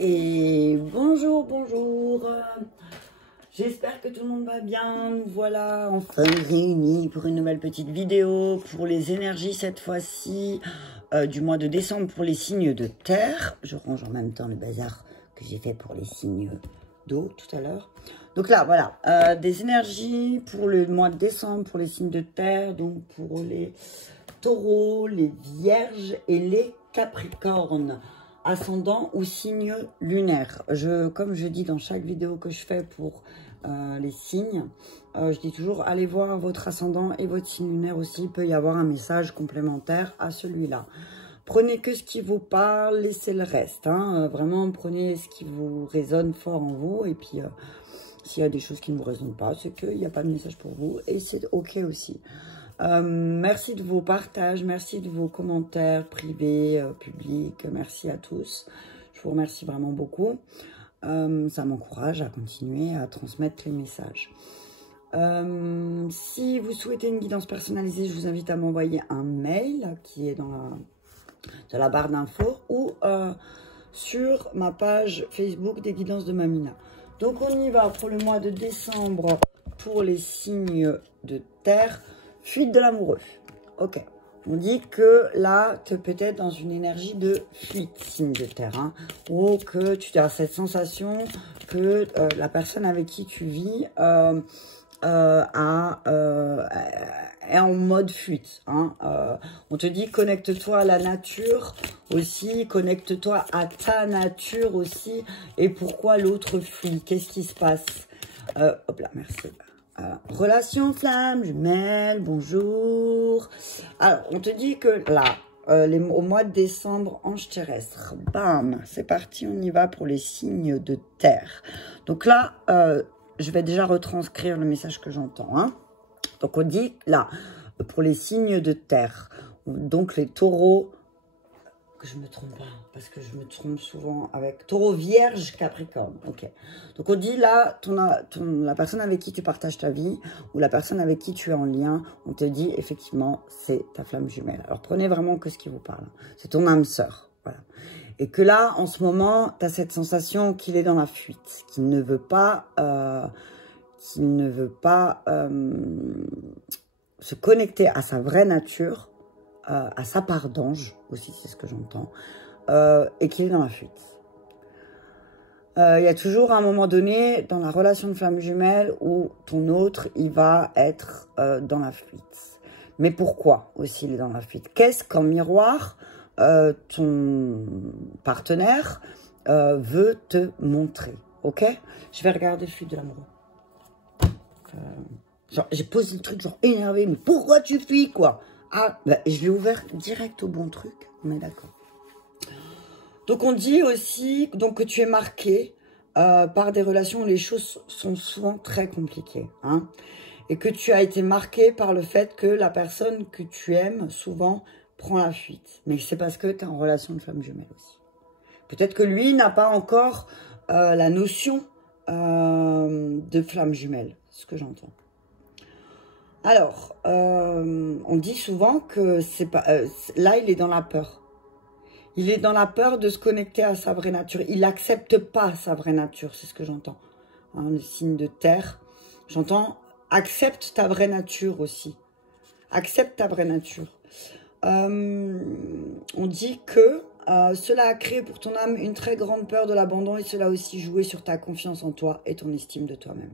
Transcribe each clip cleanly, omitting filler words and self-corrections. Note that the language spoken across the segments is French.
Et bonjour, bonjour. J'espère que tout le monde va bien. Nous voilà enfin réunis pour une nouvelle petite vidéo pour les énergies cette fois-ci du mois de décembre pour les signes de terre. Je range en même temps le bazar que j'ai fait pour les signes d'eau tout à l'heure. Donc là, voilà, des énergies pour le mois de décembre pour les signes de terre, donc pour les taureaux, les vierges et les capricornes. Ascendant ou signe lunaire. Comme je dis dans chaque vidéo que je fais pour les signes, je dis toujours, allez voir votre ascendant et votre signe lunaire aussi. Il peut y avoir un message complémentaire à celui-là. Prenez que ce qui vous parle, laissez le reste. Hein. Vraiment, prenez ce qui vous résonne fort en vous. Et puis, s'il y a des choses qui ne vous résonnent pas, c'est qu'il n'y a pas de message pour vous. Et c'est OK aussi. Merci de vos partages, merci de vos commentaires privés, publics, merci à tous. Je vous remercie vraiment beaucoup. Ça m'encourage à continuer à transmettre les messages. Si vous souhaitez une guidance personnalisée, je vous invite à m'envoyer un mail qui est dans la barre d'infos ou sur ma page Facebook des guidances de Mamina. Donc on y va pour le mois de décembre pour les signes de terre. Fuite de l'amoureux. Ok. On dit que là, tu es peut-être dans une énergie de fuite, signe de terre. Hein, ou que tu as cette sensation que la personne avec qui tu vis est en mode fuite. Hein, on te dit connecte-toi à la nature aussi, connecte-toi à ta nature aussi. Et pourquoi l'autre fuit? Qu'est-ce qui se passe? Hop là, merci. Relation flamme jumelle, bonjour. Alors, on te dit que là, au mois de décembre, ange terrestre, bam, c'est parti, on y va pour les signes de terre. Donc là, je vais déjà retranscrire le message que j'entends. Hein. Donc, on dit là, pour les signes de terre, donc les taureaux, que je me trompe pas, parce que je me trompe souvent avec taureau, vierge, capricorne. Ok. Donc on dit là, la personne avec qui tu partages ta vie ou la personne avec qui tu es en lien, on te dit effectivement, c'est ta flamme jumelle. Alors prenez vraiment que ce qui vous parle. C'est ton âme sœur. Voilà. Et que là, en ce moment, tu as cette sensation qu'il est dans la fuite, qu'il ne veut pas, se connecter à sa vraie nature, à sa part d'ange, aussi c'est ce que j'entends, et qu'il est dans la fuite. Il y a toujours un moment donné, dans la relation de flamme jumelle, où ton autre, il va être dans la fuite. Mais pourquoi aussi il est dans la fuite? Qu'est-ce qu'en miroir, ton partenaire veut te montrer? Ok? Je vais regarder fuite de l'amoureux. Genre, j'ai posé le truc, genre énervé, mais pourquoi tu fuis, quoi? Ah, bah, je l'ai ouvert direct au bon truc, mais d'accord. Donc, on dit aussi donc, que tu es marqué par des relations où les choses sont souvent très compliquées. Hein, et que tu as été marqué par le fait que la personne que tu aimes, souvent, prend la fuite. Mais c'est parce que tu es en relation de flamme jumelle aussi. Peut-être que lui n'a pas encore la notion de flamme jumelle, ce que j'entends. Alors, on dit souvent que c'est pas là, il est dans la peur. Il est dans la peur de se connecter à sa vraie nature. Il n'accepte pas sa vraie nature, c'est ce que j'entends. Hein, le signe de terre. J'entends, accepte ta vraie nature aussi. Accepte ta vraie nature. On dit que cela a créé pour ton âme une très grande peur de l'abandon et cela a aussi joué sur ta confiance en toi et ton estime de toi-même.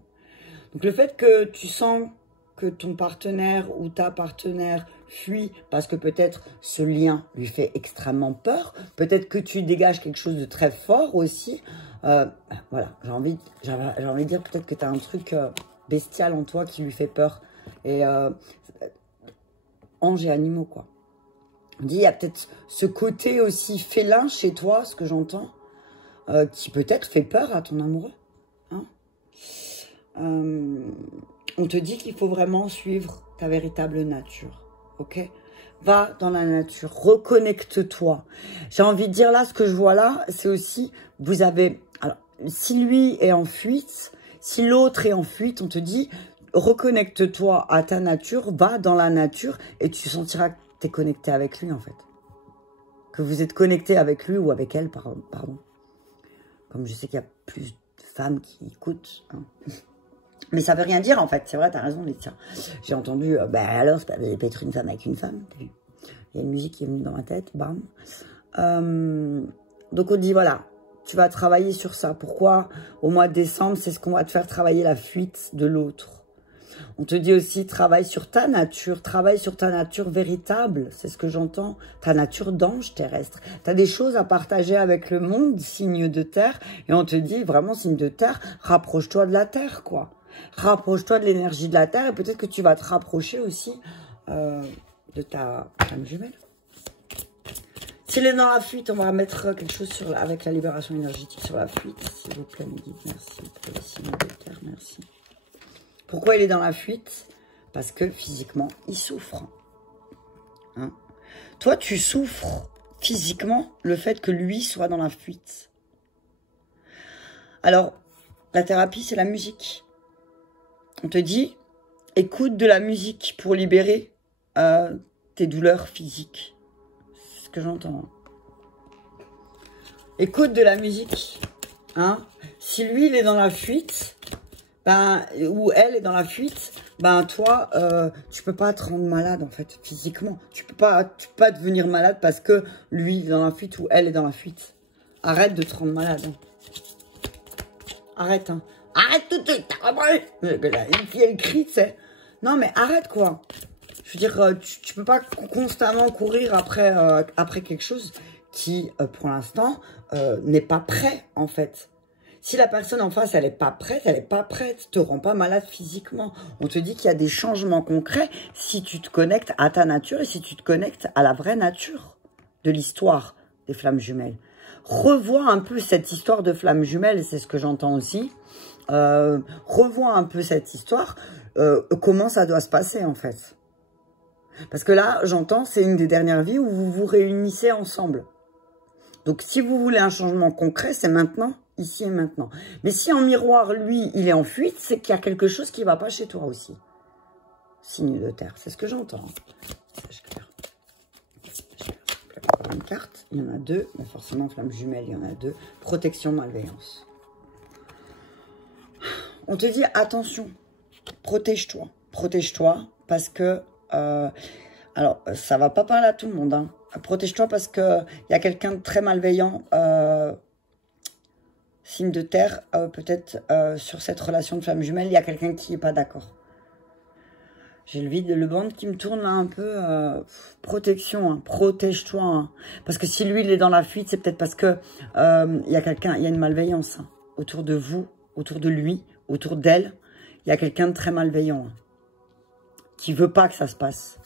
Donc le fait que tu sens que ton partenaire ou ta partenaire fuit parce que peut-être ce lien lui fait extrêmement peur, peut-être que tu dégages quelque chose de très fort aussi. Voilà, j'ai envie de dire peut-être que tu as un truc bestial en toi qui lui fait peur. Et anges et animaux, quoi. On dit, il y a peut-être ce côté aussi félin chez toi, ce que j'entends, qui peut-être fait peur à ton amoureux. Hein, on te dit qu'il faut vraiment suivre ta véritable nature, ok? Va dans la nature, reconnecte-toi. J'ai envie de dire là, ce que je vois là, c'est aussi, vous avez... Alors, si lui est en fuite, si l'autre est en fuite, on te dit, reconnecte-toi à ta nature, va dans la nature et tu sentiras que tu es connecté avec lui, en fait. Que vous êtes connecté avec lui ou avec elle, pardon. Comme je sais qu'il y a plus de femmes qui écoutent. Hein. Mais ça veut rien dire, en fait. C'est vrai, t'as raison, Laetitia. J'ai entendu, ben alors, ça peut être une femme avec une femme. T'as vu? Il y a une musique qui est venue dans ma tête, bam. Donc, on dit, voilà, tu vas travailler sur ça. Pourquoi? Au mois de décembre, c'est ce qu'on va te faire travailler, la fuite de l'autre. On te dit aussi, travaille sur ta nature véritable, c'est ce que j'entends, ta nature d'ange terrestre. Tu as des choses à partager avec le monde, signe de terre, et on te dit, vraiment, signe de terre, rapproche-toi de la terre, quoi. Rapproche-toi de l'énergie de la terre, et peut-être que tu vas te rapprocher aussi de ta flamme jumelle. S'il est dans la fuite, on va mettre quelque chose sur avec la libération énergétique sur la fuite, s'il vous plaît, Midi. Merci pour les signes de terre, merci. Pourquoi il est dans la fuite? Parce que physiquement, il souffre. Hein? Toi, tu souffres physiquement le fait que lui soit dans la fuite. Alors, la thérapie, c'est la musique. On te dit, écoute de la musique pour libérer tes douleurs physiques. C'est ce que j'entends. Hein. Écoute de la musique. Hein? Si lui, il est dans la fuite... Ben, ou elle est dans la fuite, ben toi, tu peux pas te rendre malade en fait, physiquement. Tu peux pas devenir malade parce que lui est dans la fuite ou elle est dans la fuite. Arrête de te rendre malade. Hein. Arrête, hein. Arrête tout de suite, t'as compris? Une fille, elle crie, tu sais. Non, mais arrête quoi. Je veux dire, tu peux pas constamment courir après quelque chose qui, pour l'instant, n'est pas prêt en fait. Si la personne en face, elle n'est pas prête, te rend pas malade physiquement. On te dit qu'il y a des changements concrets si tu te connectes à ta nature et si tu te connectes à la vraie nature de l'histoire des flammes jumelles. Revois un peu cette histoire de flammes jumelles, c'est ce que j'entends aussi. Revois un peu cette histoire, comment ça doit se passer en fait. Parce que là, j'entends, c'est une des dernières vies où vous vous réunissez ensemble. Donc si vous voulez un changement concret, c'est maintenant. Ici et maintenant. Mais si en miroir, lui, il est en fuite, c'est qu'il y a quelque chose qui ne va pas chez toi aussi. Signe de terre, c'est ce que j'entends. Une carte, il y en a deux, mais forcément, flamme jumelle, il y en a deux. Protection, malveillance. On te dit, attention, protège-toi. Protège-toi parce que... alors, ça ne va pas parler à tout le monde. Hein. Protège-toi parce qu'il y a quelqu'un de très malveillant... signe de terre, peut-être sur cette relation de flamme jumelle, il y a quelqu'un qui n'est pas d'accord. J'ai le ventre qui me tourne là un peu. Protection, hein, protège-toi. Hein. Parce que si lui, il est dans la fuite, c'est peut-être parce que il y a quelqu'un, il y a une malveillance hein, autour de vous, autour de lui, autour d'elle. Il y a quelqu'un de très malveillant hein, qui veut pas que ça se passe.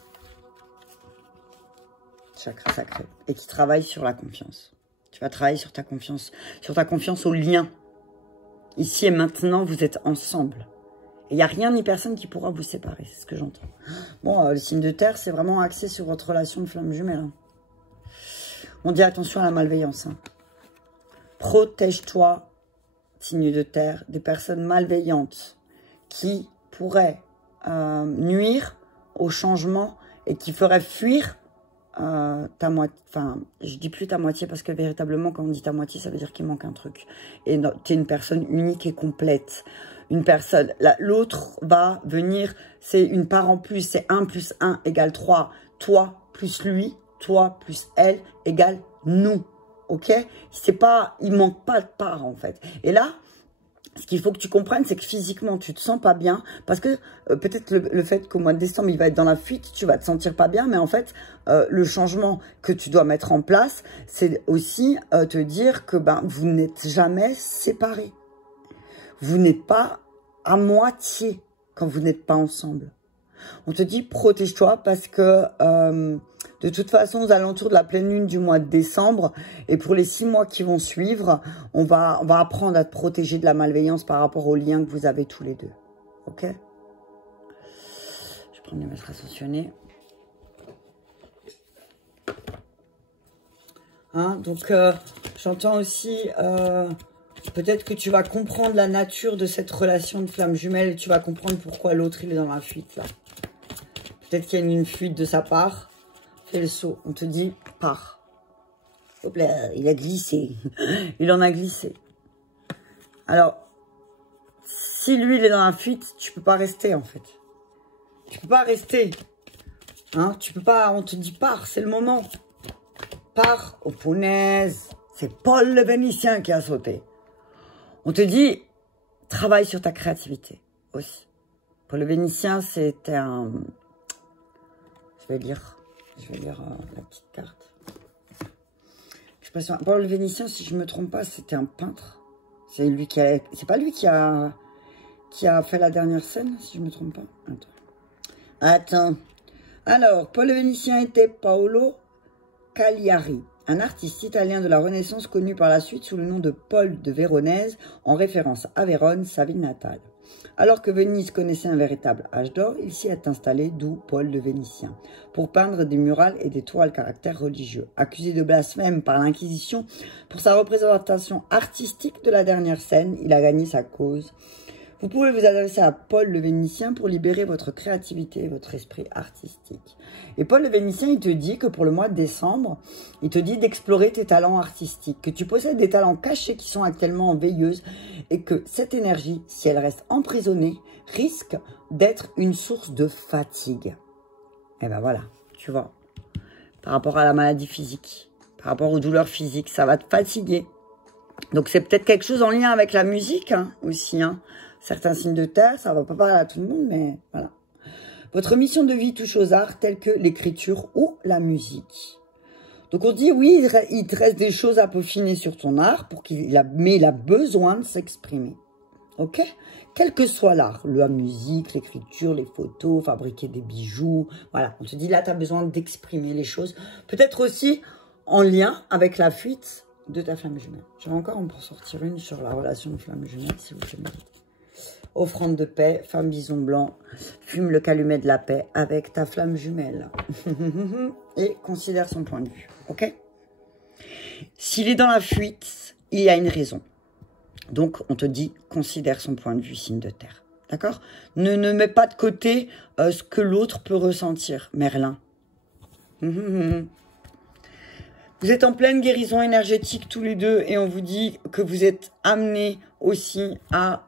Chakra sacré. Et qui travaille sur la confiance. Tu vas travailler sur ta confiance au lien. Ici et maintenant, vous êtes ensemble. Et il n'y a rien ni personne qui pourra vous séparer, c'est ce que j'entends. Bon, le signe de terre, c'est vraiment axé sur votre relation de flamme jumelle. Hein. On dit attention à la malveillance. Hein. Protège-toi, signe de terre, des personnes malveillantes qui pourraient nuire au changement et qui feraient fuir ta moitié, enfin, je dis plus ta moitié parce que véritablement, quand on dit ta moitié, ça veut dire qu'il manque un truc. Et tu es une personne unique et complète. Une personne, l'autre va venir, c'est une part en plus, c'est 1 + 1 = 3. Toi plus lui, toi plus elle égale nous. Ok? C'est pas, il manque pas de part en fait. Et là, ce qu'il faut que tu comprennes, c'est que physiquement, tu te sens pas bien. Parce que peut-être le fait qu'au mois de décembre, il va être dans la fuite, tu vas te sentir pas bien. Mais en fait, le changement que tu dois mettre en place, c'est aussi te dire que ben, vous n'êtes jamais séparés. Vous n'êtes pas à moitié quand vous n'êtes pas ensemble. On te dit protège-toi parce que de toute façon, aux alentours de la pleine lune du mois de décembre et pour les 6 mois qui vont suivre, on va apprendre à te protéger de la malveillance par rapport aux liens que vous avez tous les deux. Ok? Je vais prendre les maîtres ascensionnés. Hein, donc, j'entends aussi... peut-être que tu vas comprendre la nature de cette relation de flamme jumelle et tu vas comprendre pourquoi l'autre, il est dans la fuite, là. Peut-être qu'il y a une fuite de sa part. Fais le saut. On te dit, pars. Hop là, il a glissé. Il en a glissé. Alors, si lui, il est dans la fuite, tu peux pas rester, en fait. Tu peux pas rester. Hein, tu peux pas, on te dit pars, c'est le moment. Pars, oh punaise. C'est Paul le Vénitien qui a sauté. On te dit, travaille sur ta créativité aussi. Paul le Vénitien, c'était un... Je vais lire la petite carte. Paul le Vénitien, si je me trompe pas, c'était un peintre. C'est lui qui a... C'est pas lui qui a fait la dernière scène, si je me trompe pas. Attends. Alors, Paul le Vénitien était Paolo Cagliari, un artiste italien de la Renaissance connu par la suite sous le nom de Paul de Véronèse, en référence à Vérone, sa ville natale. Alors que Venise connaissait un véritable âge d'or, il s'y est installé, d'où Paul le Vénitien, pour peindre des murales et des toiles caractère religieux. Accusé de blasphème par l'Inquisition pour sa représentation artistique de la dernière scène, il a gagné sa cause. Vous pouvez vous adresser à Paul le Vénitien pour libérer votre créativité et votre esprit artistique. Et Paul le Vénitien, il te dit que pour le mois de décembre, il te dit d'explorer tes talents artistiques, que tu possèdes des talents cachés qui sont actuellement en veilleuse et que cette énergie, si elle reste emprisonnée, risque d'être une source de fatigue. Et ben voilà, tu vois, par rapport à la maladie physique, par rapport aux douleurs physiques, ça va te fatiguer. Donc c'est peut-être quelque chose en lien avec la musique hein, aussi, hein. Certains signes de terre, ça va pas parler à tout le monde, mais voilà. Votre mission de vie touche aux arts tels que l'écriture ou la musique. Donc on dit, oui, il te reste des choses à peaufiner sur ton art, mais il a besoin de s'exprimer. Ok? Quel que soit l'art, la musique, l'écriture, les photos, fabriquer des bijoux. Voilà, on te dit là, tu as besoin d'exprimer les choses. Peut-être aussi en lien avec la fuite de ta flamme jumelle. J'aurais encore en pour sortir une sur la relation de flamme jumelle, si vous voulez. Offrande de paix, femme bison blanc, fume le calumet de la paix avec ta flamme jumelle. Et considère son point de vue, ok? S'il est dans la fuite, il y a une raison. Donc, on te dit, considère son point de vue, signe de terre. D'accord? Ne mets pas de côté ce que l'autre peut ressentir, Merlin. Vous êtes en pleine guérison énergétique tous les deux et on vous dit que vous êtes amenés aussi à...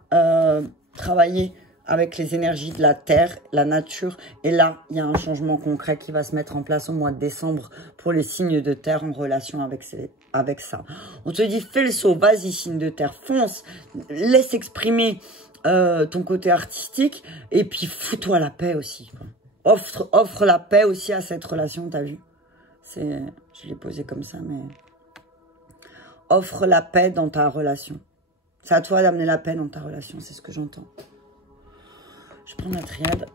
travailler avec les énergies de la terre, la nature. Et là, il y a un changement concret qui va se mettre en place au mois de décembre pour les signes de terre en relation avec ça. On te dit, fais le saut, vas-y signe de terre, fonce, laisse exprimer ton côté artistique et puis fous-toi la paix aussi. Quoi. Offre la paix aussi à cette relation, t'as vu? Je l'ai posé comme ça, mais... Offre la paix dans ta relation. C'est à toi d'amener la paix dans ta relation, c'est ce que j'entends. Je prends la triade.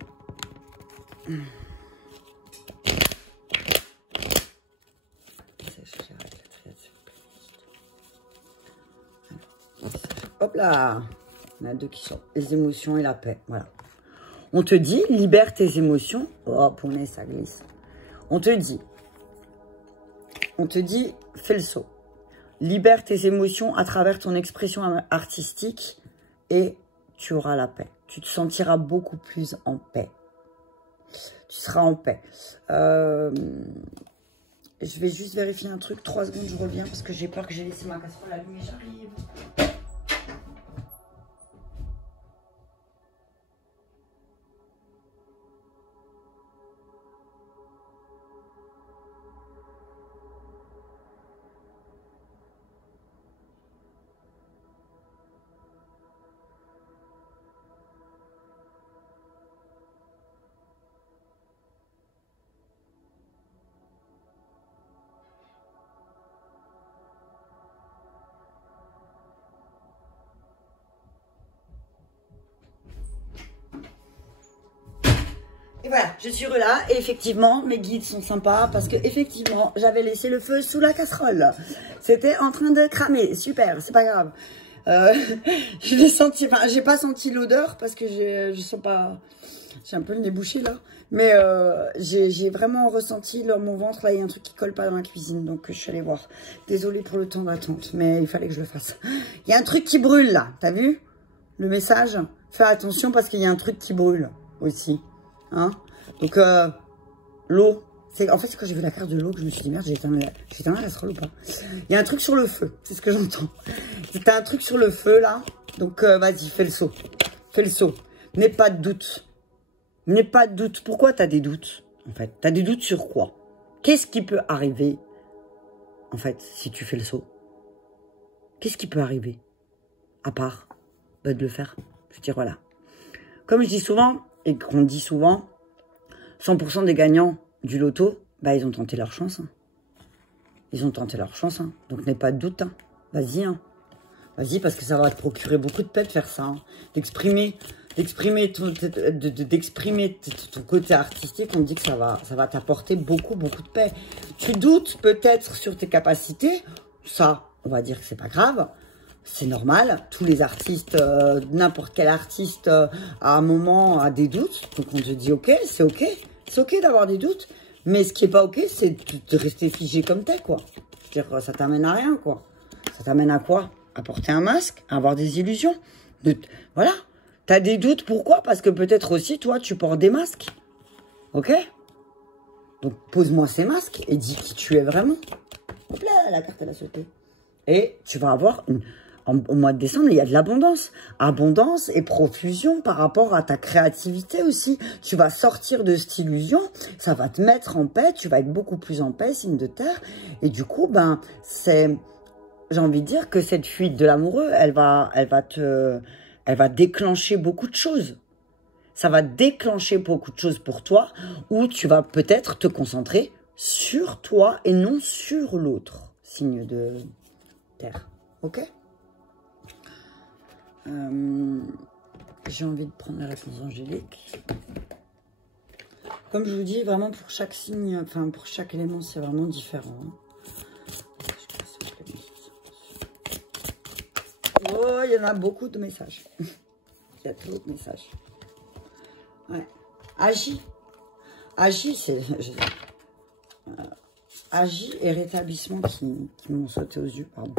Hop là. On a deux qui sont les émotions et la paix. Voilà. On te dit, libère tes émotions. Oh, punaise, ça glisse. On te dit, fais le saut. Libère tes émotions à travers ton expression artistique et tu auras la paix. Tu te sentiras beaucoup plus en paix. Tu seras en paix. Je vais juste vérifier un truc. 3 secondes, je reviens parce que j'ai peur que j'ai laissé ma casserole allumée. J'arrive. Et voilà, je suis là et effectivement, mes guides sont sympas parce que effectivement, j'avais laissé le feu sous la casserole. C'était en train de cramer, super, c'est pas grave. Je l'ai senti, enfin, j'ai pas senti l'odeur parce que je sens pas, j'ai un peu le nez bouché là. Mais j'ai vraiment ressenti dans mon ventre, là, il y a un truc qui colle pas dans la cuisine, donc je suis allée voir. Désolée pour le temps d'attente, mais il fallait que je le fasse. Il y a un truc qui brûle là, t'as vu le message? Fais attention parce qu'il y a un truc qui brûle aussi. Hein, donc l'eau, en fait c'est quand j'ai vu la carte de l'eau que je me suis dit merde, j'ai éteint la casserole ou pas. Il y a un truc sur le feu, c'est ce que j'entends. C'était un truc sur le feu là, Donc, vas-y, fais le saut. Fais le saut. N'aie pas de doute. N'aie pas de doute. Pourquoi tu as des doutes, en fait? Tu as des doutes sur quoi? Qu'est-ce qui peut arriver, en fait, si tu fais le saut? Qu'est-ce qui peut arriver? À part de le faire. Je veux dire, voilà. Comme je dis souvent, et qu'on dit souvent, 100% des gagnants du loto, bah, ils ont tenté leur chance. Hein. Ils ont tenté leur chance. Hein. Donc, n'aie pas de doute. Hein. Vas-y. Hein. Vas-y, parce que ça va te procurer beaucoup de paix de faire ça. Hein. D'exprimer ton côté artistique. On me dit que ça va t'apporter beaucoup de paix. Tu doutes peut-être sur tes capacités. Ça, on va dire que c'est pas grave. C'est normal. Tous les artistes, n'importe quel artiste, à un moment, a des doutes. Donc, on te dit, ok, c'est ok. C'est ok d'avoir des doutes. Mais ce qui est pas ok, c'est de rester figé comme t'es, quoi. Je veux dire, ça t'amène à rien, quoi. Ça t'amène à quoi? À porter un masque, à avoir des illusions. Voilà. T'as des doutes, pourquoi? Parce que peut-être aussi, toi, tu portes des masques. Ok? Donc, pose-moi ces masques et dis qui tu es vraiment. Hop là, la carte, elle a sauté. Et tu vas avoir, au mois de décembre, il y a de l'abondance. Abondance et profusion par rapport à ta créativité aussi. Tu vas sortir de cette illusion, ça va te mettre en paix, tu vas être beaucoup plus en paix, signe de terre. Et du coup, ben, c'est... J'ai envie de dire que cette fuite de l'amoureux, elle va déclencher beaucoup de choses. Ça va déclencher beaucoup de choses pour toi, où tu vas peut-être te concentrer sur toi et non sur l'autre. Signe de terre. Ok? J'ai envie de prendre la réponse angélique. Comme je vous dis, vraiment pour chaque signe, enfin pour chaque élément, c'est vraiment différent. Hein. Oh, il y en a beaucoup de messages. Il y a trop de messages. Ouais. Agis. Agis, c'est... Agis et rétablissement qui m'ont sauté aux yeux, pardon.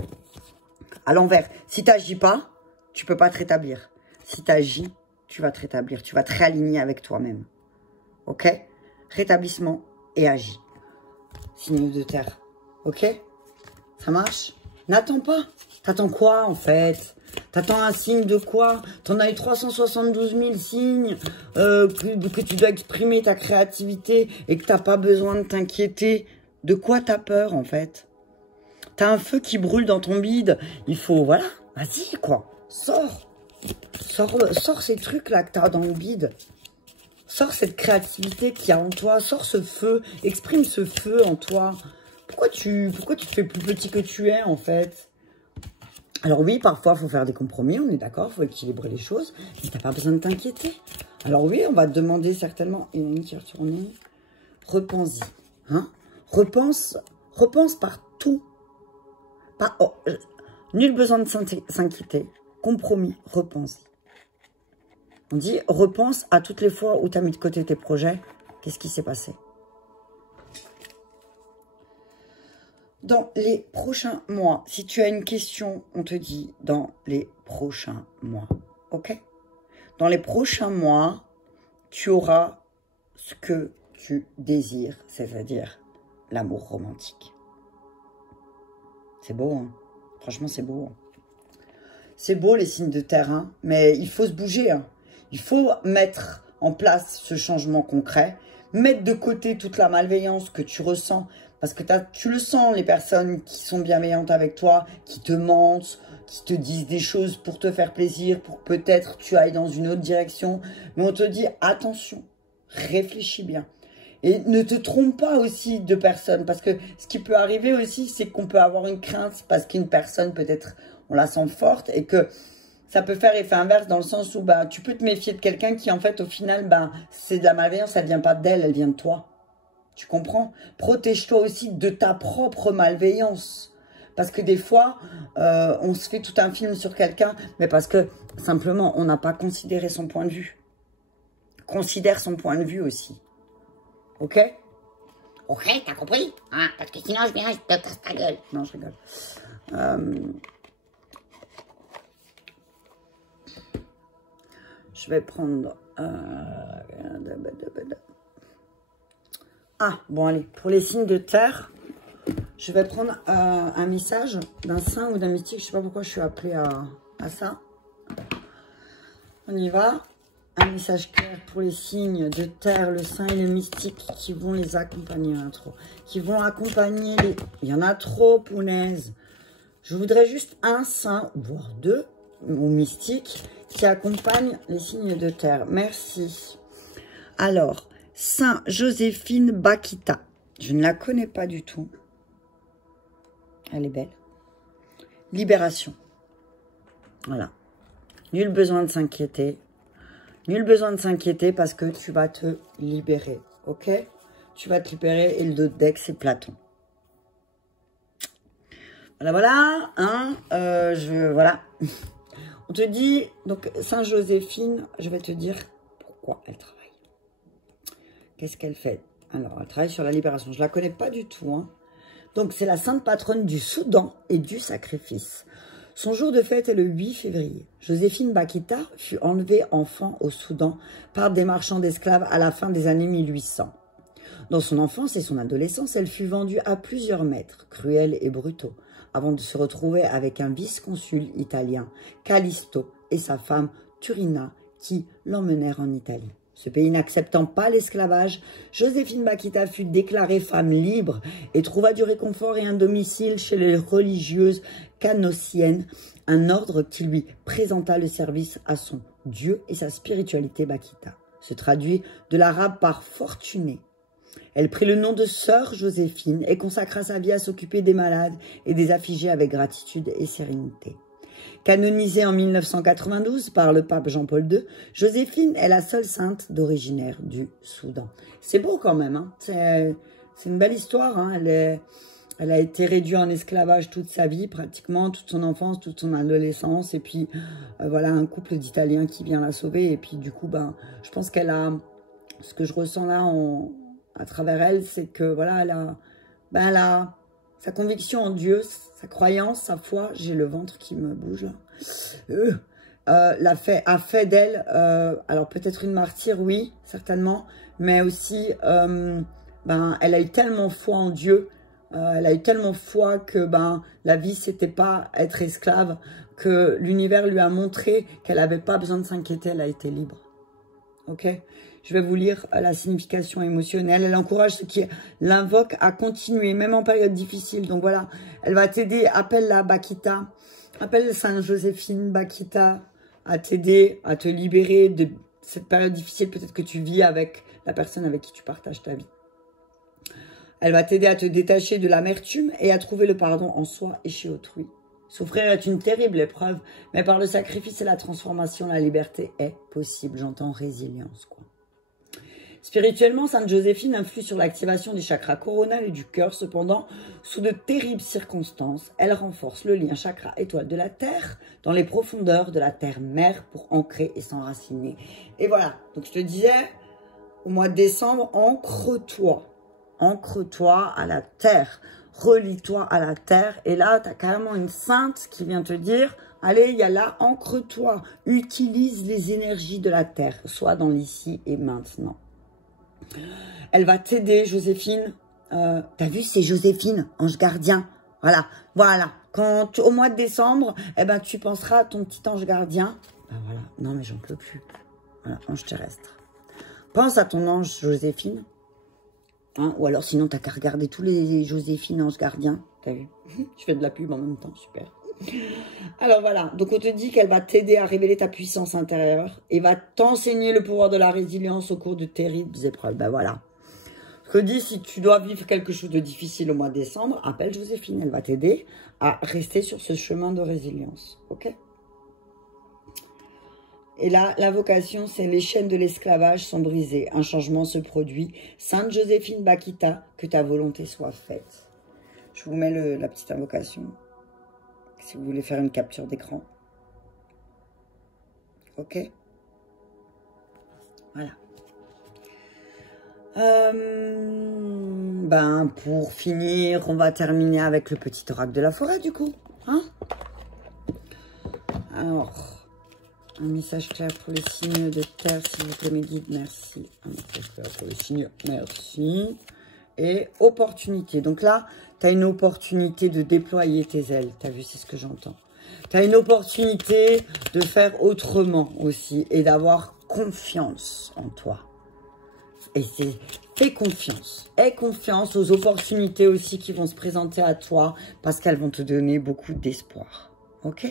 À l'envers. Si tu n'agis pas, tu ne peux pas te rétablir. Si tu agis, tu vas te rétablir. Tu vas te réaligner avec toi-même. Ok? Rétablissement et agis. Signe de terre. Ok? Ça marche? N'attends pas. T'attends quoi, en fait? T'attends un signe de quoi? T'en as eu 372 000 signes que tu dois exprimer ta créativité et que t'as pas besoin de t'inquiéter. De quoi t'as peur, en fait? T'as un feu qui brûle dans ton bide. Il faut, voilà, vas-y, quoi. Sors. Sors ces trucs-là que t'as dans le bide. Sors cette créativité qu'il y a en toi. Sors ce feu. Exprime ce feu en toi. Pourquoi tu te fais plus petit que tu es, en fait? Alors oui, parfois, il faut faire des compromis, on est d'accord, il faut équilibrer les choses, mais tu n'as pas besoin de t'inquiéter. Alors oui, on va te demander certainement, et une qui est retournée, repense-y. Hein? Repense partout. Nul besoin de s'inquiéter. Compromis, repense-y. On dit, repense à toutes les fois où tu as mis de côté tes projets, qu'est-ce qui s'est passé? Dans les prochains mois, si tu as une question, on te dit dans les prochains mois, ok? Dans les prochains mois, tu auras ce que tu désires, c'est-à-dire l'amour romantique. C'est beau, hein? Franchement, c'est beau. Hein? C'est beau, les signes de terre, hein? Mais il faut se bouger. Hein? Il faut mettre en place ce changement concret, mettre de côté toute la malveillance que tu ressens, parce que tu le sens, les personnes qui sont bienveillantes avec toi, qui te mentent, qui te disent des choses pour te faire plaisir, pour que peut-être tu ailles dans une autre direction. Mais on te dit, attention, réfléchis bien. Et ne te trompe pas aussi de personnes, parce que ce qui peut arriver aussi, c'est qu'on peut avoir une crainte, parce qu'une personne, peut-être, on la sent forte, et que ça peut faire effet inverse dans le sens où bah, tu peux te méfier de quelqu'un qui, en fait, au final, bah, c'est de la malveillance, elle ne vient pas d'elle, elle vient de toi. Tu comprends? Protège-toi aussi de ta propre malveillance. Parce que des fois, on se fait tout un film sur quelqu'un, mais parce que, simplement, on n'a pas considéré son point de vue. Considère son point de vue aussi. Ok? Ok, t'as compris? Hein, parce que sinon, je viens, je te casse ta gueule. Non, je rigole. Je vais prendre... Ah, bon, allez. Pour les signes de terre, je vais prendre un message d'un saint ou d'un mystique. Je ne sais pas pourquoi je suis appelée à ça. On y va. Un message clair pour les signes de terre, le saint et le mystique qui vont les accompagner. Il y en a trop. Qui vont accompagner les... Il y en a trop, punaise. Je voudrais juste un saint, voire deux, ou mystique, qui accompagne les signes de terre. Merci. Alors, Saint Joséphine Bakhita. Je ne la connais pas du tout. Elle est belle. Libération. Voilà. Nul besoin de s'inquiéter. Nul besoin de s'inquiéter parce que tu vas te libérer. Ok? Tu vas te libérer et le dos de deck, c'est Platon. Voilà, voilà. Hein, voilà. On te dit, donc, Saint Joséphine, je vais te dire pourquoi elle travaille. Qu'est-ce qu'elle fait? Alors, elle travaille sur la libération. Je ne la connais pas du tout. Hein. Donc, c'est la sainte patronne du Soudan et du sacrifice. Son jour de fête est le 8 février. Joséphine Bakhita fut enlevée enfant au Soudan par des marchands d'esclaves à la fin des années 1800. Dans son enfance et son adolescence, elle fut vendue à plusieurs maîtres, cruels et brutaux, avant de se retrouver avec un vice-consul italien, Callisto, et sa femme Turina, qui l'emmenèrent en Italie. Ce pays n'acceptant pas l'esclavage, Joséphine Bakhita fut déclarée femme libre et trouva du réconfort et un domicile chez les religieuses canossiennes, un ordre qui lui présenta le service à son Dieu et sa spiritualité Bakhita. Se traduit de l'arabe par fortunée. Elle prit le nom de sœur Joséphine et consacra sa vie à s'occuper des malades et des affligés avec gratitude et sérénité. Canonisée en 1992 par le pape Jean-Paul II, Joséphine est la seule sainte d'originaire du Soudan. C'est beau quand même, hein. C'est une belle histoire. Hein. Elle a été réduite en esclavage toute sa vie, pratiquement toute son enfance, toute son adolescence. Et puis, voilà, un couple d'Italiens qui vient la sauver. Et puis, du coup, ben, je pense qu'elle a... Ce que je ressens là à travers elle, c'est que, voilà, elle a sa conviction en Dieu, sa croyance, sa foi. J'ai le ventre qui me bouge là. A fait d'elle, alors peut-être une martyre, oui, certainement, mais aussi, ben, elle a eu tellement foi en Dieu, elle a eu tellement foi que ben, la vie, c'était pas être esclave, que l'univers lui a montré qu'elle n'avait pas besoin de s'inquiéter, elle a été libre. Ok? Je vais vous lire la signification émotionnelle. Elle encourage ceux qui l'invoquent à continuer, même en période difficile. Donc voilà, elle va t'aider. Appelle-la Bakhita. Appelle Sainte Joséphine Bakhita à t'aider, à te libérer de cette période difficile peut-être que tu vis avec la personne avec qui tu partages ta vie. Elle va t'aider à te détacher de l'amertume et à trouver le pardon en soi et chez autrui. Souffrir est une terrible épreuve, mais par le sacrifice et la transformation, la liberté est possible. J'entends résilience, quoi. Spirituellement, Sainte Joséphine influe sur l'activation du chakra coronal et du cœur. Cependant, sous de terribles circonstances, elle renforce le lien chakra étoile de la Terre dans les profondeurs de la Terre-Mère pour ancrer et s'enraciner. Et voilà, donc je te disais, au mois de décembre, ancre-toi. Ancre-toi à la Terre. Relie-toi à la Terre. Et là, tu as carrément une sainte qui vient te dire, allez, il y a là, ancre-toi. Utilise les énergies de la Terre. Sois dans l'ici et maintenant. Elle va t'aider, Joséphine. T'as vu, c'est Joséphine, ange gardien. Voilà, voilà. Quand au mois de décembre, eh ben, tu penseras à ton petit ange gardien. Ben voilà, non mais j'en peux plus. Voilà, ange terrestre. Pense à ton ange Joséphine. Hein, ou alors sinon, t'as qu'à regarder tous les Joséphine, ange gardien. T'as vu? Je fais de la pub en même temps, super. Alors voilà, donc on te dit qu'elle va t'aider à révéler ta puissance intérieure et va t'enseigner le pouvoir de la résilience au cours de terribles épreuves. Ben voilà. Je te dis, si tu dois vivre quelque chose de difficile au mois de décembre, appelle Joséphine, elle va t'aider à rester sur ce chemin de résilience. Ok? Et là, la vocation, c'est les chaînes de l'esclavage sont brisées. Un changement se produit. Sainte Joséphine Bakhita, que ta volonté soit faite. Je vous mets la petite invocation. Si vous voulez faire une capture d'écran. Ok? Voilà. Ben, pour finir, on va terminer avec le petit oracle de la forêt, du coup. Hein? Alors, un message clair pour les signes de terre, s'il vous plaît, mes guides, merci. Un message clair pour les signes, merci. Et opportunité. Donc là, tu as une opportunité de déployer tes ailes. Tu as vu, c'est ce que j'entends. Tu as une opportunité de faire autrement aussi et d'avoir confiance en toi. Et c'est, fais confiance. Aie confiance aux opportunités aussi qui vont se présenter à toi parce qu'elles vont te donner beaucoup d'espoir. Ok?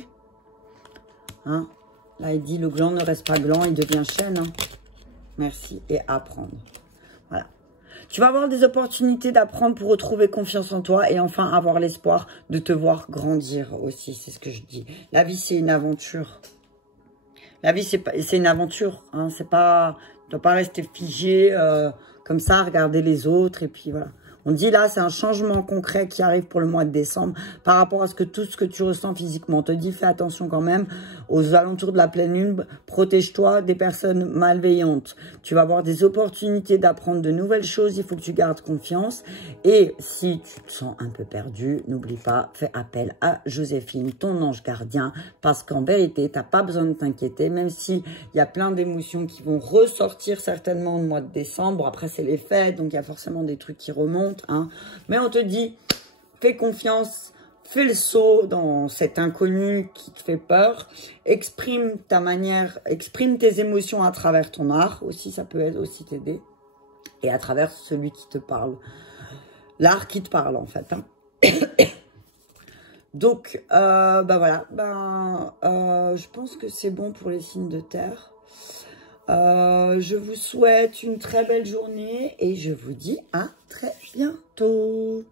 Hein? Là, il dit, le gland ne reste pas gland, il devient chêne. Hein? Merci. Et apprendre. Voilà. Tu vas avoir des opportunités d'apprendre pour retrouver confiance en toi et enfin avoir l'espoir de te voir grandir aussi. C'est ce que je dis. La vie, c'est une aventure. La vie, c'est une aventure. Hein? C'est pas, tu ne dois pas rester figé comme ça, regarder les autres et puis voilà. On dit là, c'est un changement concret qui arrive pour le mois de décembre par rapport à tout ce que tu ressens physiquement. On te dit, fais attention quand même aux alentours de la pleine lune. Protège-toi des personnes malveillantes. Tu vas avoir des opportunités d'apprendre de nouvelles choses. Il faut que tu gardes confiance. Et si tu te sens un peu perdu, n'oublie pas, fais appel à Joséphine, ton ange gardien. Parce qu'en vérité, tu n'as pas besoin de t'inquiéter. Même s'il y a plein d'émotions qui vont ressortir certainement au mois de décembre. Après, c'est les fêtes, donc il y a forcément des trucs qui remontent. Hein. Mais on te dit, fais confiance, fais le saut dans cet inconnu qui te fait peur, exprime ta manière, exprime tes émotions à travers ton art, aussi ça peut aussi t'aider, et à travers celui qui te parle, l'art qui te parle en fait. Hein. Donc, bah voilà, je pense que c'est bon pour les signes de terre. Je vous souhaite une très belle journée et je vous dis à très bientôt.